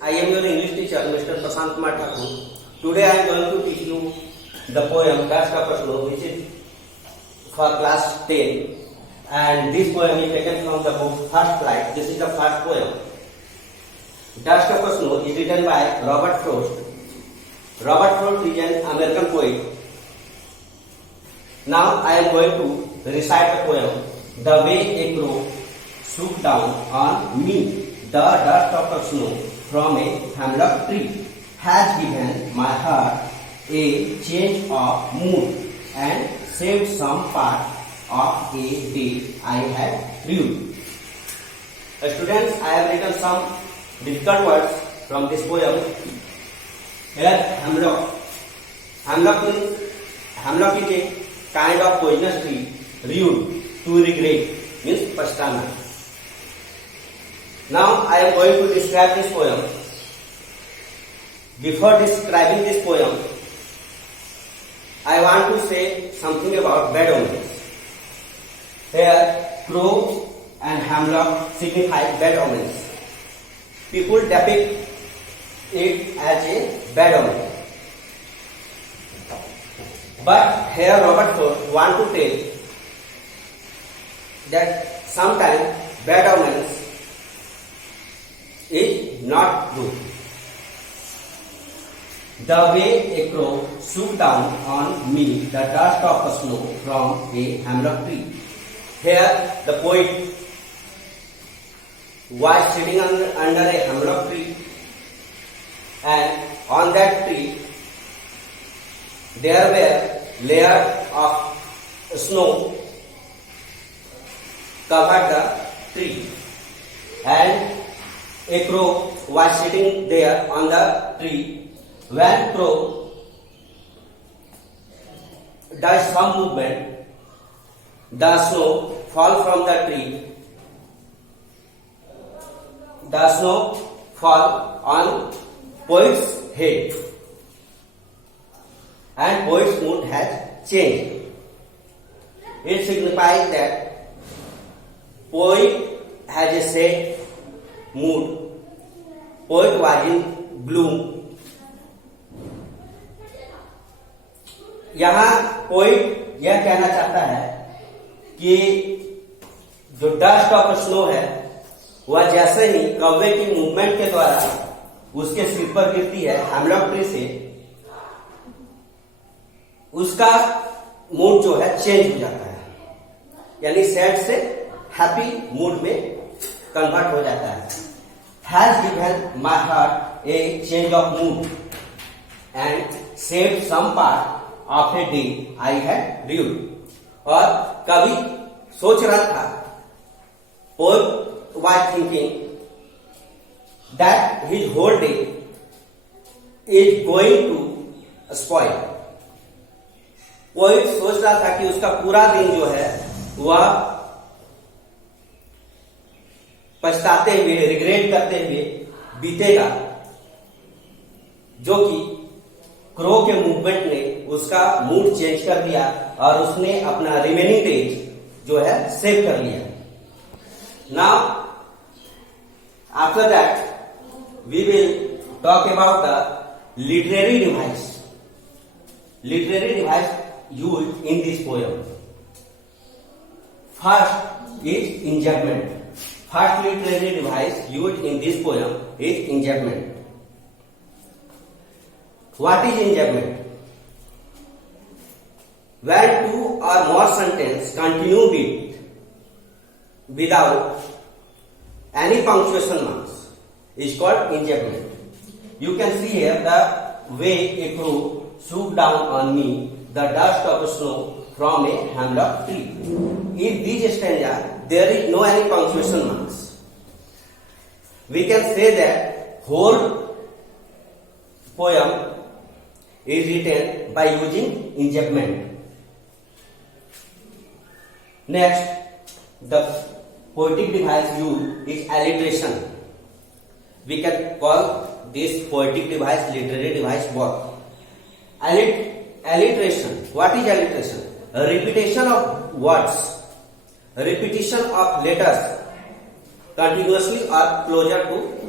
I am your English teacher, Mr. Prashant Kumar Thakur. Today I am going to teach you the poem Das Ka Prashno, which is for class 10. And this poem is taken from the book First Flight. This is the first poem. Das Ka Prashno is written by Robert Frost. Robert Frost is an American poet. Now I am going to recite the poem. The way a crow swooped down on me, the dust of the snow from a hemlock tree has given my heart a change of mood and saved some part of a day I had rued. Students, I have written some difficult words from this poem. Here, hemlock. Hemlock is a kind of poisonous tree. Rued, to regret, means pastana. Now I am going to describe this poem. Before describing this poem, I want to say something about bad omens. Here, crow and hemlock signify bad omens. People depict it as a bad omen. But here Robert Frost wants to tell that sometimes bad omens is not true. The way a crow swooped down on me, the dust of the snow from a hemlock tree. Here the poet was sitting under a hemlock tree, and on that tree there were layers of snow covered the tree, and a crow was sitting there on the tree. When crow does some movement, the snow fall from the tree. The snow fall on poet's head, and poet's mood has changed. It signifies that poet has a sad mood. Poet was in gloom. यहाँ poet यह कहना चाहता है कि जो dust of snow है वह जैसे ही कौवे की मूवमेंट के द्वारा उसके सिर पर गिरती है हेमलॉक ट्री से, उसका मूड जो है चेंज हो जाता है, यानी सैड से हैप्पी मूड में कन्वर्ट हो जाता है. Has given my heart a change of mood and save some part of a day I had dude. और कभी सोच रहा था, poet was thinking that his whole day is going to spoil. Poet सोच रहा था कि उसका पूरा दिन जो है वह पछताते हुए, रिग्रेट करते हुए बीतेगा, जो कि क्रो के मूवमेंट ने उसका मूड चेंज कर दिया और उसने अपना रिमेनिंग डेज जो है सेव कर लिया. Now after that we will talk about the literary device. Literary device used in this poem. First is enjambment. First literary device used in this poem is enjambment. What is enjambment? When two or more sentences continue without any punctuation marks is called enjambment. You can see here the way a crow swooped down on me, the dust of snow from a hemlock tree. In this stanza, there is no any punctuation marks. We can say that whole poem is written by using enjambment. Next, the poetic device used is alliteration. We can call this poetic device literary device both. Alliteration. What is alliteration? A repetition of words. Repetition of letters continuously or closer to